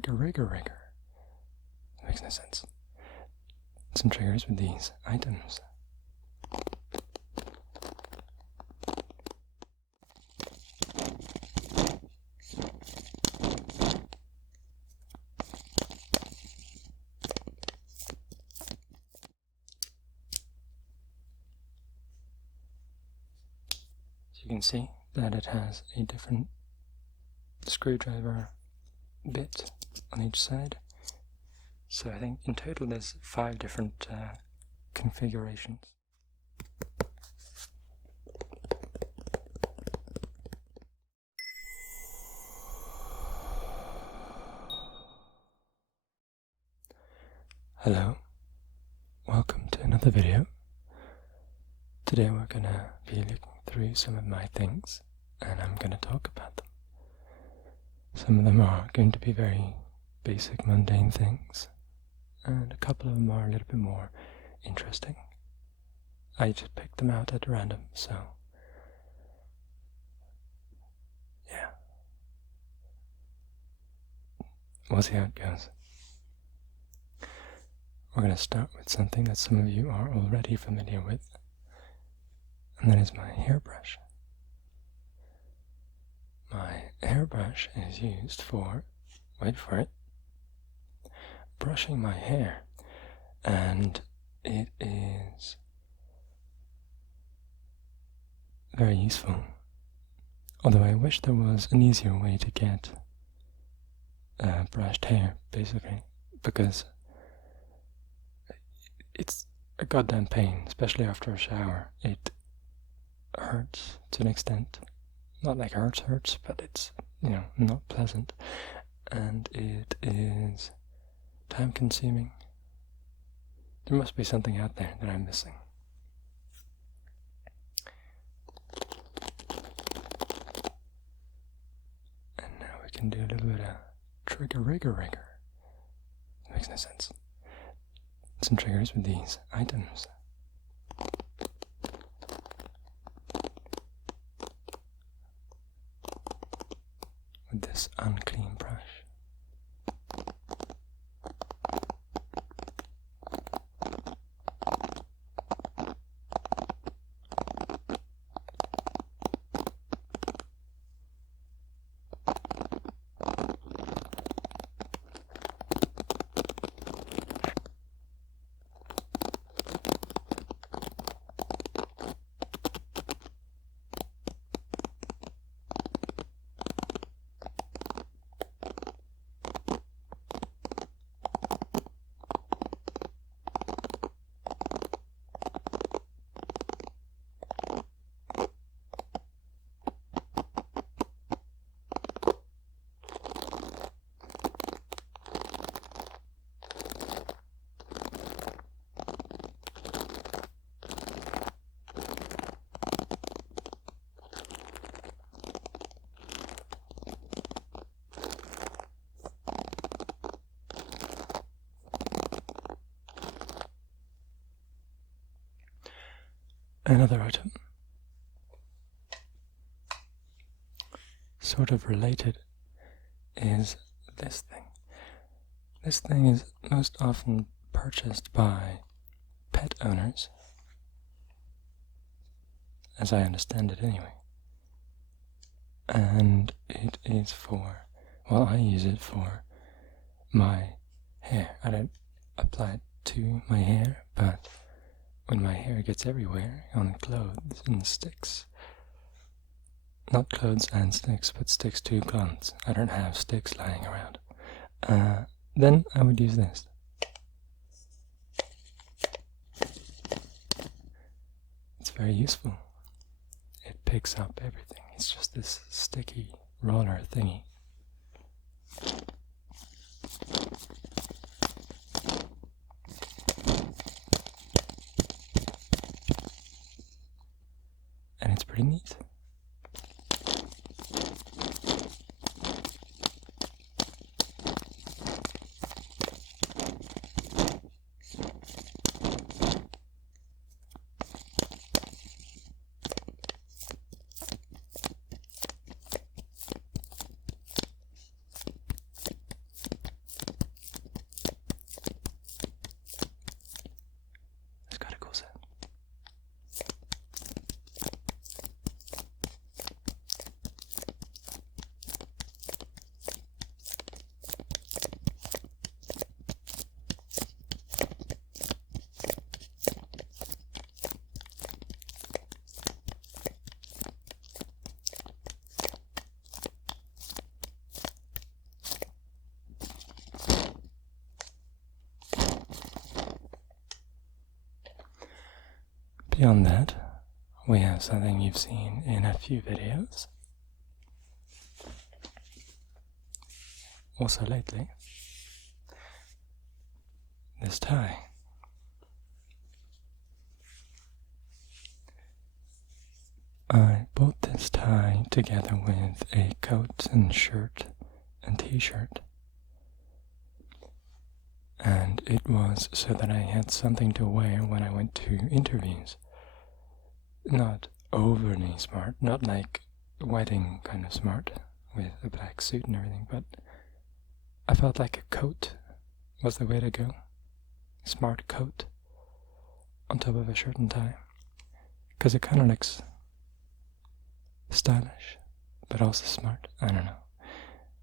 trigger. That makes no sense. Some triggers with these items. You can see that it has a different screwdriver bit on each side. So I think in total there's 5 different configurations. Hello, welcome to another video. Today we're gonna be looking through some of my things, and I'm gonna talk about them. Some of them are going to be very basic, mundane things, and a couple of them are a little bit more interesting. I just picked them out at random, so yeah. We'll see how it goes. We're going to start with something that some of you are already familiar with, and that is my hairbrush. My hairbrush is used for, wait for it, brushing my hair, and it is very useful. Although I wish there was an easier way to get brushed hair, basically, because it's a goddamn pain, especially after a shower. It hurts to an extent. Not like hurts, but it's, not pleasant. And it is time consuming. There must be something out there that I'm missing. And now we can do a little bit of trigger. That makes no sense. Some triggers with these items. With this unclean brush. Another item, sort of related, is this thing. This thing is most often purchased by pet owners, as I understand it anyway. And it is for, well, I use it for my hair. I don't apply it to my hair, but when my hair gets everywhere, on clothes and sticks. Not clothes and sticks, but sticks to clothes. I don't have sticks lying around. Then I would use this. It's very useful. It picks up everything. It's just this sticky roller thingy. And it's pretty neat. beyond that, we have something you've seen in a few videos. Also lately, this tie. I bought this tie together with a coat and shirt and t-shirt. And it was so that I had something to wear when I went to interviews. Not overly smart, not like wedding kind of smart with a black suit and everything, but I felt like a coat was the way to go. Smart coat on top of a shirt and tie. Because it kind of looks stylish, but also smart. I don't know.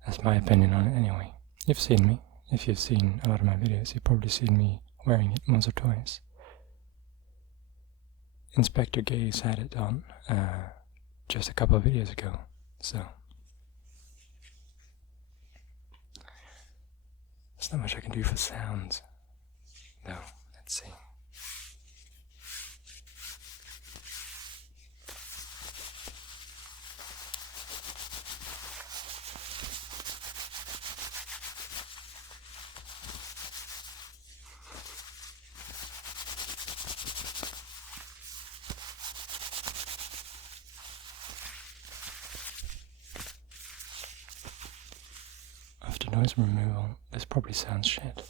That's my opinion on it anyway. You've seen me. If you've seen a lot of my videos, you've probably seen me wearing it once or twice. Inspector Gaze had it on just a couple of videos ago, so there's not much I can do for sounds, though. Let's see. After noise removal, this probably sounds shit.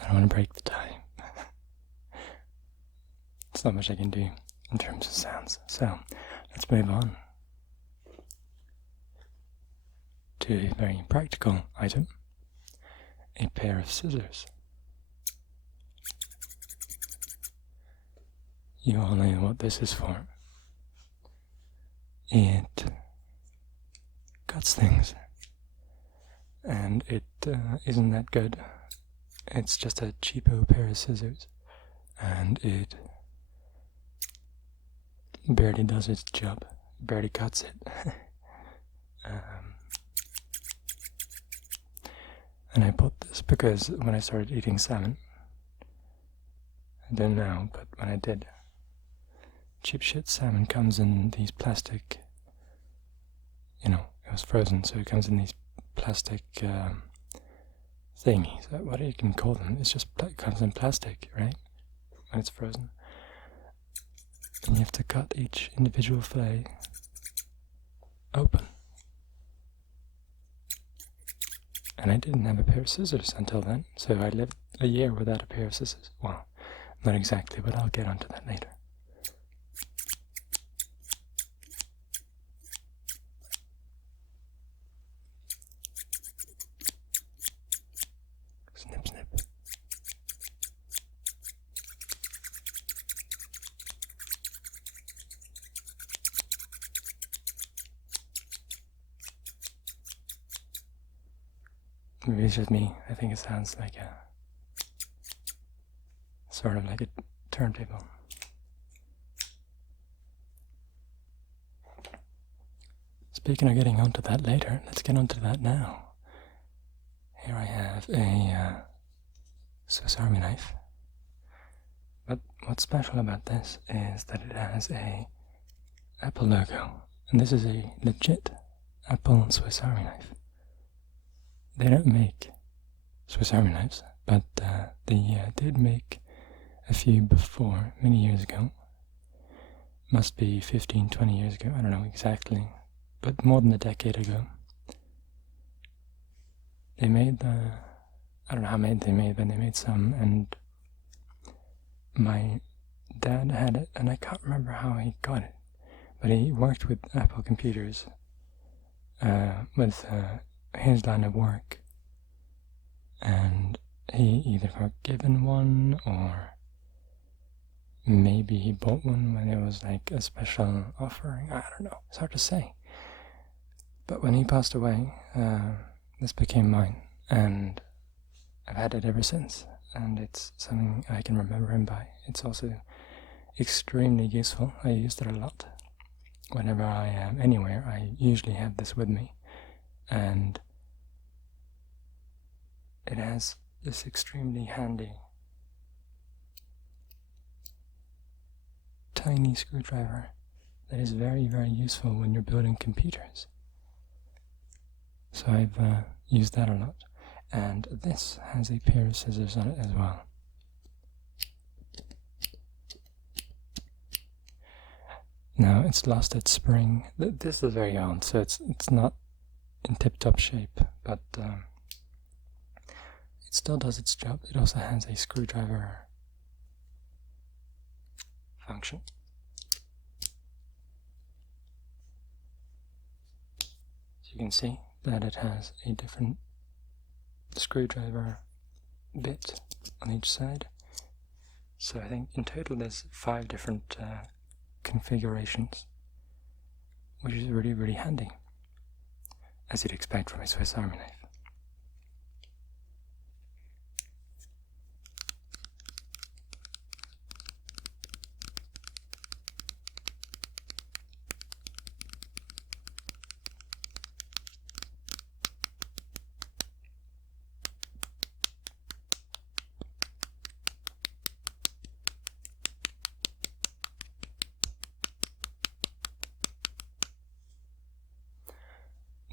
I don't want to break the tie. There's not much I can do in terms of sounds, so let's move on to a very practical item, a pair of scissors. You all know what this is for. It cuts things, and it isn't that good. It's just a cheapo pair of scissors, and it barely does its job, barely cuts it. And I bought this because when I started eating salmon, I don't know, but when I did, cheap shit salmon comes in these plastic, it was frozen, so it comes in these plastic thingies. What do you can call them? It's just it comes in plastic, right? When it's frozen. And you have to cut each individual fillet open. And I didn't have a pair of scissors until then, so I lived a year without a pair of scissors. Well, not exactly, but I'll get onto that later. Snip, snip. Maybe it's just me. I think it sounds like a sort of like a turntable. Speaking of getting onto that later, let's get onto that now. Here I have a Swiss Army knife. But what's special about this is that it has a Apple logo, and this is a legit Apple Swiss Army knife. They don't make Swiss Army knives, but they did make a few before, many years ago. Must be 15, 20 years ago, I don't know exactly, but more than a decade ago. They made I don't know how many they made, but they made some, and my dad had it, and I can't remember how he got it, but he worked with Apple computers, with his line of work, and he either got given one or maybe he bought one when it was like a special offering. I don't know, it's hard to say. But when he passed away, this became mine, and I've had it ever since, and it's something I can remember him by. It's also extremely useful. I used it a lot. Whenever I am anywhere, I usually have this with me. And it has this extremely handy tiny screwdriver that is very, very useful when you're building computers. So I've used that a lot. And this has a pair of scissors on it as well. Now it's lost its spring. This is very old, so it's not in tip-top shape, but it still does its job. It also has a screwdriver function. So you can see that it has a different screwdriver bit on each side. So I think in total there's 5 different configurations, which is really, really handy, as you'd expect from a Swiss Army knife.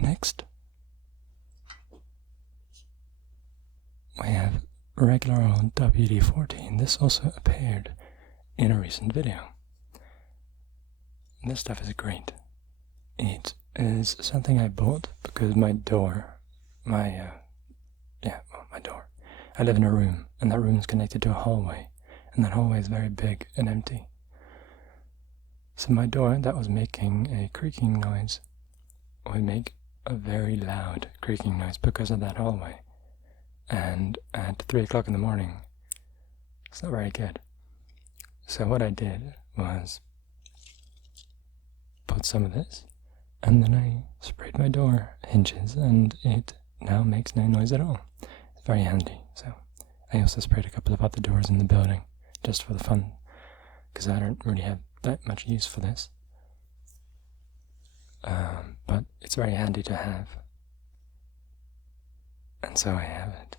Next, we have regular old WD-40. This also appeared in a recent video. This stuff is great. It is something I bought because my door, my door. I live in a room, and that room is connected to a hallway, and that hallway is very big and empty. So my door, that was making a creaking noise, would make a very loud creaking noise because of that hallway. And at 3 o'clock in the morning, it's not very good. So what I did was put some of this, and then I sprayed my door hinges, and it now makes no noise at all. It's very handy. So I also sprayed a couple of other doors in the building, just for the fun, because I don't really have that much use for this. But it's very handy to have, and so I have it.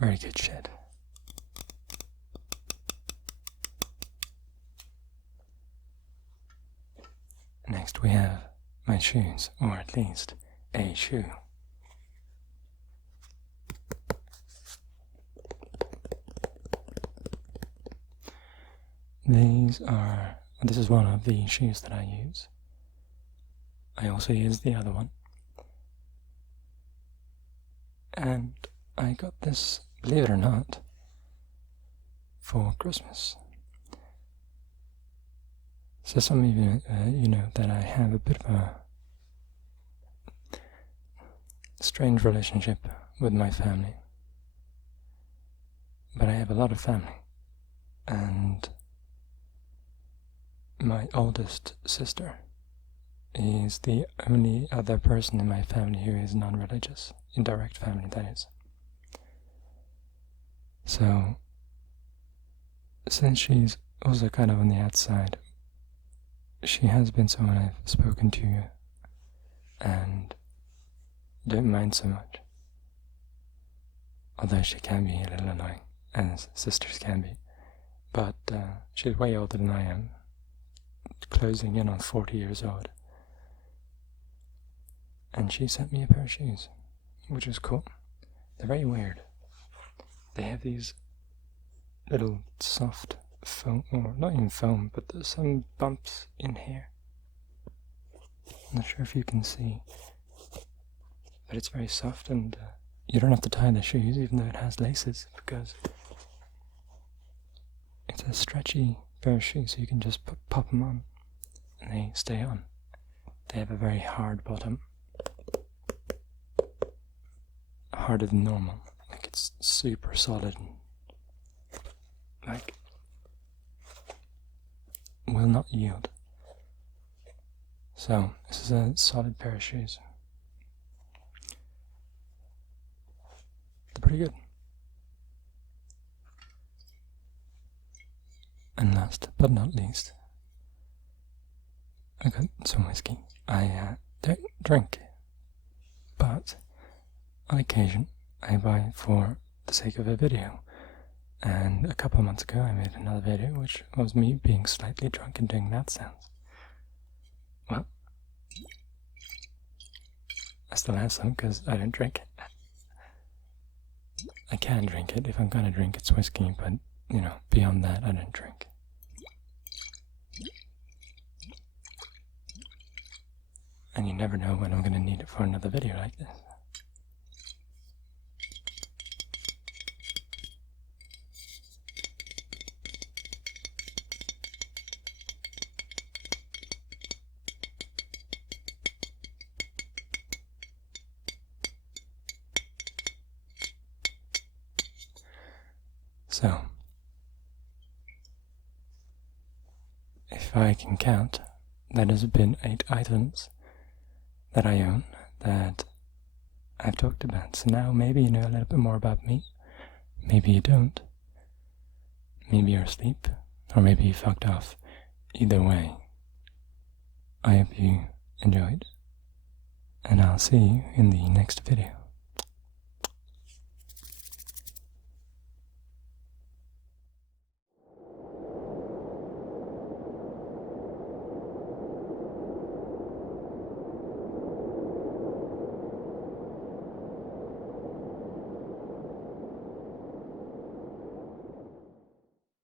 Very good shed. Next we have my shoes, or at least a shoe. This is one of the shoes that I use. I also use the other one. And I got this, believe it or not, for Christmas. So some of you know that I have a bit of a strange relationship with my family. But I have a lot of family. And my oldest sister is the only other person in my family who is non-religious, in direct family, that is. So, since she's also kind of on the outside, she has been someone I've spoken to and don't mind so much. Although she can be a little annoying, as sisters can be. But she's way older than I am, closing in on 40 years old. And she sent me a pair of shoes, which is cool. They're very weird. They have these little soft foam, or not even foam, but there's some bumps in here. I'm not sure if you can see, but it's very soft, and you don't have to tie the shoes even though it has laces, because it's a stretchy pair of shoes, so you can just pop them on and they stay on. They have a very hard bottom. Harder than normal. Like it's super solid and like will not yield. So this is a solid pair of shoes. They're pretty good. And last but not least, I got some whiskey. I don't drink, but on occasion I buy it for the sake of a video. And a couple of months ago I made another video which was me being slightly drunk and doing mouth sounds. Well, I still have some because I don't drink it. I can drink it. If I'm gonna drink, it's whiskey, but you know, beyond that I don't drink. And you never know when I'm gonna need it for another video like this. So, if I can count, that has been 8 items that I own that I've talked about. So now maybe you know a little bit more about me. Maybe you don't. Maybe you're asleep, or maybe you fucked off. Either way, I hope you enjoyed, and I'll see you in the next video.